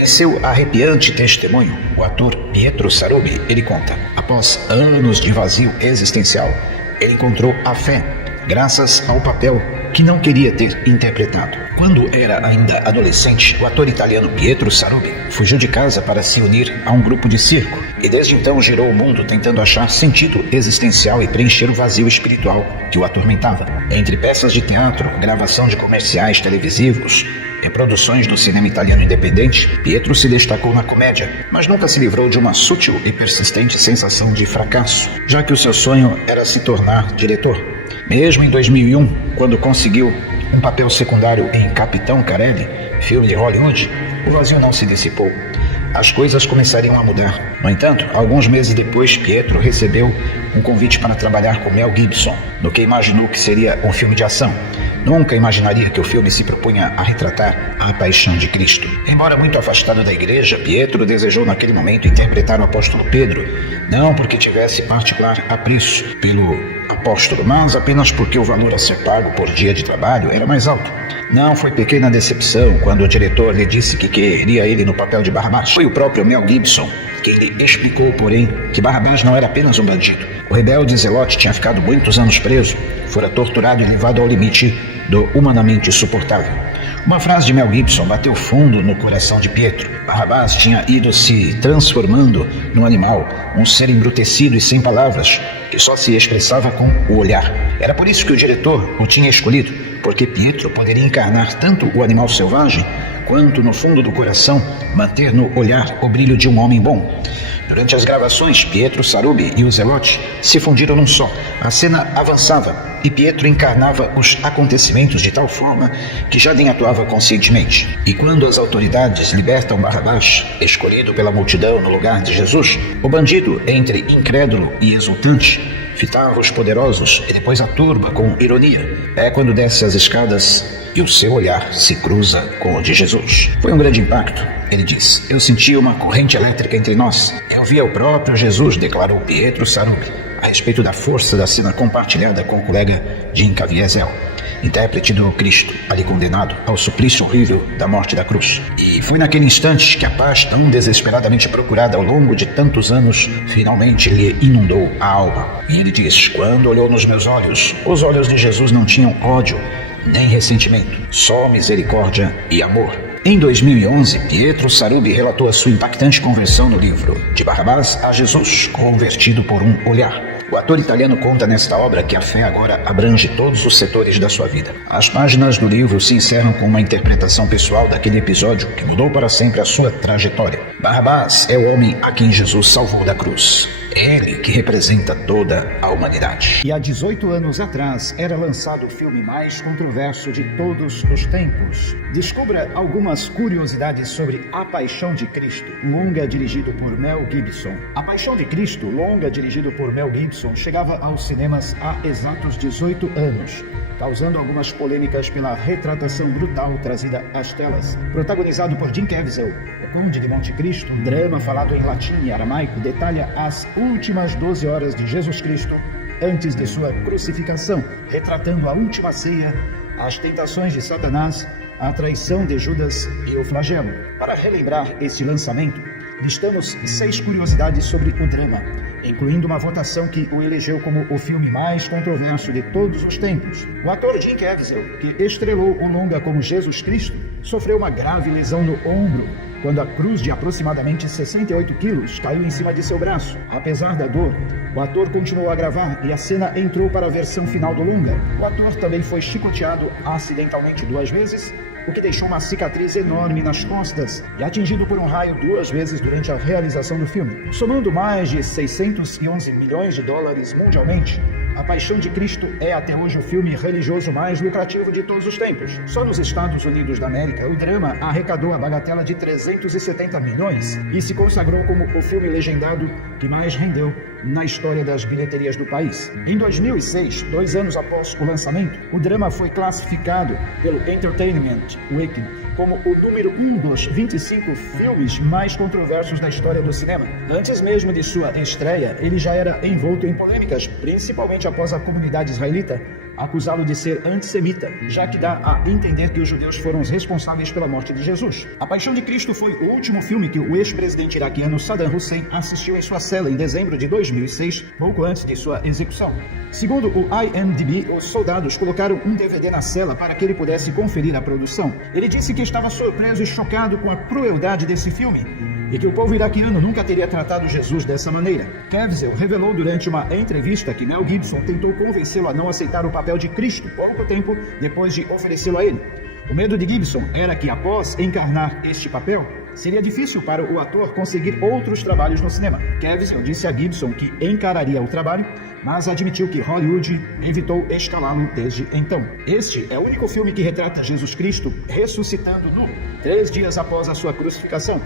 Em seu arrepiante testemunho, o ator Pietro Sarubi, ele conta: após anos de vazio existencial, ele encontrou a fé, graças ao papel que não queria ter interpretado. Quando era ainda adolescente, o ator italiano Pietro Sarubi fugiu de casa para se unir a um grupo de circo e desde então girou o mundo tentando achar sentido existencial e preencher o vazio espiritual que o atormentava. Entre peças de teatro, gravação de comerciais televisivos, reproduções do cinema italiano independente, Pietro se destacou na comédia, mas nunca se livrou de uma sutil e persistente sensação de fracasso, já que o seu sonho era se tornar diretor. Mesmo em 2001, quando conseguiu um papel secundário em Capitão Carelli, filme de Hollywood, o vazio não se dissipou. As coisas começariam a mudar. No entanto, alguns meses depois, Pietro recebeu um convite para trabalhar com Mel Gibson, no que imaginou que seria um filme de ação. Nunca imaginaria que o filme se propunha a retratar a paixão de Cristo. Embora muito afastado da igreja, Pietro desejou naquele momento interpretar o apóstolo Pedro, não porque tivesse particular apreço pelo apóstolo, mas apenas porque o valor a ser pago por dia de trabalho era mais alto. Não foi pequena decepção quando o diretor lhe disse que queria ele no papel de Barrabás. Foi o próprio Mel Gibson quem lhe explicou, porém, que Barrabás não era apenas um bandido. O rebelde Zelote tinha ficado muitos anos preso, fora torturado e levado ao limite do humanamente suportável. Uma frase de Mel Gibson bateu fundo no coração de Pietro. Barrabás tinha ido se transformando num animal, um ser embrutecido e sem palavras, que só se expressava com o olhar. Era por isso que o diretor o tinha escolhido, porque Pietro poderia encarnar tanto o animal selvagem, quanto no fundo do coração manter no olhar o brilho de um homem bom. Durante as gravações, Pietro Sarubi e o Zelote se fundiram num só. A cena avançava e Pietro encarnava os acontecimentos de tal forma que já nem atuava conscientemente. E quando as autoridades libertam Barrabás, escolhido pela multidão no lugar de Jesus, o bandido, entre incrédulo e exultante, fitava os poderosos e depois a turba com ironia. É quando desce as escadas e o seu olhar se cruza com o de Jesus. Foi um grande impacto, ele diz. Eu senti uma corrente elétrica entre nós. Eu via o próprio Jesus, declarou Pietro Sarubi, a respeito da força da cena compartilhada com o colega Jim Caviezel, intérprete do Cristo, ali condenado ao suplício horrível da morte da cruz. E foi naquele instante que a paz, tão desesperadamente procurada ao longo de tantos anos, finalmente lhe inundou a alma. E ele diz: quando olhou nos meus olhos, os olhos de Jesus não tinham ódio, nem ressentimento, só misericórdia e amor. Em 2011, Pietro Sarubi relatou a sua impactante conversão no livro De Barrabás a Jesus, convertido por um olhar. O ator italiano conta nesta obra que a fé agora abrange todos os setores da sua vida. As páginas do livro se encerram com uma interpretação pessoal daquele episódio que mudou para sempre a sua trajetória. Barrabás é o homem a quem Jesus salvou da cruz. Ele que representa toda a humanidade. E há 18 anos atrás era lançado o filme mais controverso de todos os tempos. Descubra algumas curiosidades sobre A Paixão de Cristo, longa dirigido por Mel Gibson. A Paixão de Cristo, longa dirigido por Mel Gibson, chegava aos cinemas há exatos 18 anos, causando algumas polêmicas pela retratação brutal trazida às telas. Protagonizado por Jim Caviezel, O Conde de Monte Cristo, um drama falado em latim e aramaico, detalha as últimas 12 horas de Jesus Cristo antes de sua crucificação, retratando a última ceia, as tentações de Satanás, a traição de Judas e o flagelo. Para relembrar esse lançamento, listamos 6 curiosidades sobre o drama, incluindo uma votação que o elegeu como o filme mais controverso de todos os tempos. O ator Jim Caviezel, que estrelou o longa como Jesus Cristo, sofreu uma grave lesão no ombro quando a cruz de aproximadamente 68 quilos caiu em cima de seu braço. Apesar da dor, o ator continuou a gravar e a cena entrou para a versão final do longa. O ator também foi chicoteado acidentalmente 2 vezes, o que deixou uma cicatriz enorme nas costas, e atingido por um raio 2 vezes durante a realização do filme. Somando mais de 611 milhões de dólares mundialmente, A Paixão de Cristo é até hoje o filme religioso mais lucrativo de todos os tempos. Só nos Estados Unidos da América, o drama arrecadou a bagatela de 370 milhões e se consagrou como o filme legendado que mais rendeu na história das bilheterias do país. Em 2006, 2 anos após o lançamento, o drama foi classificado pelo Entertainment Weekly como o número 1 dos 25 filmes mais controversos da história do cinema. Antes mesmo de sua estreia, ele já era envolto em polêmicas, principalmente após a comunidade israelita acusá-lo de ser antissemita, já que dá a entender que os judeus foram os responsáveis pela morte de Jesus. A Paixão de Cristo foi o último filme que o ex-presidente iraquiano Saddam Hussein assistiu em sua cela em dezembro de 2006, pouco antes de sua execução. Segundo o IMDb, os soldados colocaram um DVD na cela para que ele pudesse conferir a produção. Ele disse que estava surpreso e chocado com a crueldade desse filme e que o povo iraquiano nunca teria tratado Jesus dessa maneira. Caviezel revelou durante uma entrevista que Mel Gibson tentou convencê-lo a não aceitar o papel de Cristo pouco tempo depois de oferecê-lo a ele. O medo de Gibson era que, após encarnar este papel, seria difícil para o ator conseguir outros trabalhos no cinema. Caviezel disse a Gibson que encararia o trabalho, mas admitiu que Hollywood evitou escalá-lo desde então. Este é o único filme que retrata Jesus Cristo ressuscitando nu, 3 dias após a sua crucificação.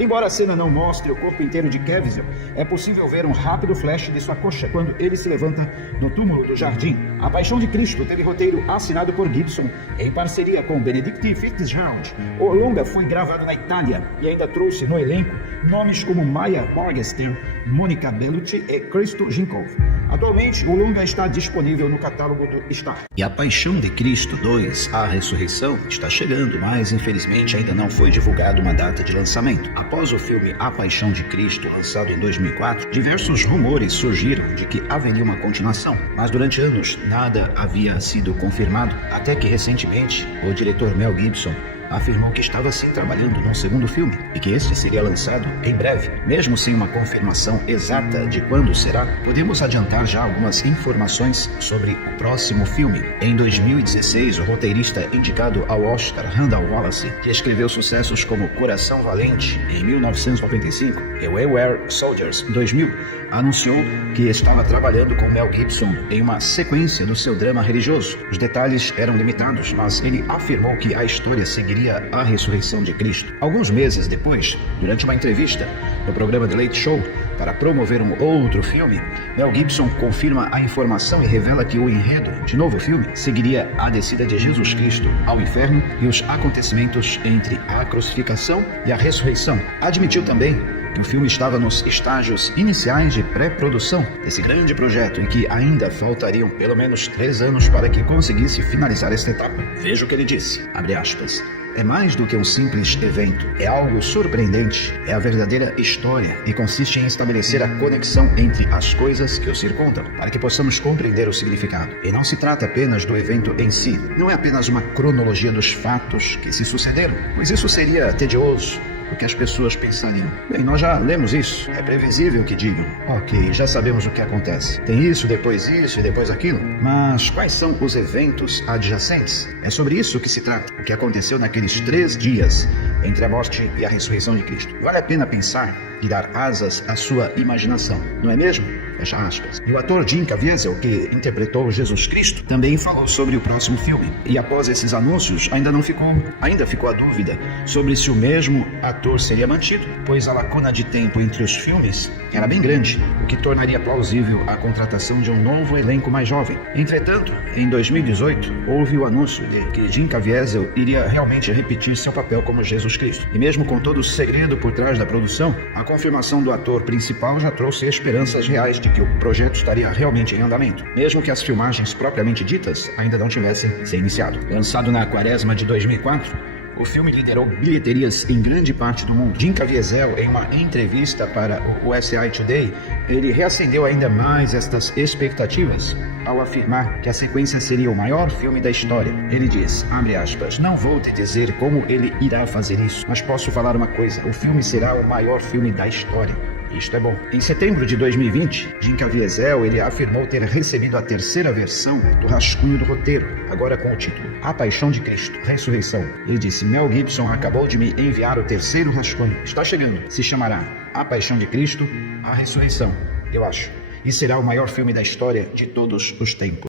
Embora a cena não mostre o corpo inteiro de Caviezel, é possível ver um rápido flash de sua coxa quando ele se levanta no túmulo do jardim. A Paixão de Cristo teve roteiro assinado por Gibson em parceria com Benedict Fitzgerald. O longa foi gravado na Itália e ainda trouxe no elenco nomes como Maya Morgenstern, Monica Bellucci e Christo Ginkov. Atualmente, o longa está disponível no catálogo do Star. E A Paixão de Cristo 2, A Ressurreição, está chegando, mas infelizmente ainda não foi divulgada uma data de lançamento. Após o filme A Paixão de Cristo, lançado em 2004, diversos rumores surgiram de que haveria uma continuação, mas durante anos nada havia sido confirmado, até que recentemente o diretor Mel Gibson afirmou que estava sim trabalhando num segundo filme e que este seria lançado em breve. Mesmo sem uma confirmação exata de quando será, podemos adiantar já algumas informações sobre o próximo filme. Em 2016, o roteirista indicado ao Oscar, Randall Wallace, que escreveu sucessos como Coração Valente em 1995 e We Were Soldiers em 2000, anunciou que estava trabalhando com Mel Gibson em uma sequência do seu drama religioso. Os detalhes eram limitados, mas ele afirmou que a história seguiria a ressurreição de Cristo. Alguns meses depois, durante uma entrevista no programa The Late Show, para promover um outro filme, Mel Gibson confirma a informação e revela que o enredo de novo filme seguiria a descida de Jesus Cristo ao inferno e os acontecimentos entre a crucificação e a ressurreição. Admitiu também que o filme estava nos estágios iniciais de pré-produção desse grande projeto, em que ainda faltariam pelo menos 3 anos para que conseguisse finalizar esta etapa. Veja o que ele disse, abre aspas: é mais do que um simples evento, é algo surpreendente, é a verdadeira história e consiste em estabelecer a conexão entre as coisas que o circundam, para que possamos compreender o significado. E não se trata apenas do evento em si, não é apenas uma cronologia dos fatos que se sucederam, pois isso seria tedioso, porque as pessoas pensariam: bem, nós já lemos isso, é previsível que digam, ok, já sabemos o que acontece, tem isso e depois aquilo, mas quais são os eventos adjacentes? É sobre isso que se trata, o que aconteceu naqueles 3 dias entre a morte e a ressurreição de Cristo. Vale a pena pensar e dar asas à sua imaginação, não é mesmo? Fecha aspas. E o ator Jim Caviezel, que interpretou Jesus Cristo, também falou sobre o próximo filme. E após esses anúncios, ainda ficou a dúvida sobre se o mesmo ator seria mantido, pois a lacuna de tempo entre os filmes era bem grande, o que tornaria plausível a contratação de um novo elenco mais jovem. Entretanto, em 2018, houve o anúncio de que Jim Caviezel iria realmente repetir seu papel como Jesus Cristo. E mesmo com todo o segredo por trás da produção, a confirmação do ator principal já trouxe esperanças reais de que o projeto estaria realmente em andamento, mesmo que as filmagens propriamente ditas ainda não tivessem se iniciado. Lançado na quaresma de 2004, o filme liderou bilheterias em grande parte do mundo. Jim Caviezel, em uma entrevista para o USA Today, ele reacendeu ainda mais estas expectativas ao afirmar que a sequência seria o maior filme da história. Ele diz, abre aspas, não vou te dizer como ele irá fazer isso, mas posso falar uma coisa, o filme será o maior filme da história. Isto é bom. Em setembro de 2020, Jim Caviezel ele afirmou ter recebido a 3ª versão do rascunho do roteiro, agora com o título A Paixão de Cristo, Ressurreição. Ele disse, Mel Gibson acabou de me enviar o 3º rascunho. Está chegando. Se chamará A Paixão de Cristo, A Ressurreição, eu acho. E será o maior filme da história de todos os tempos.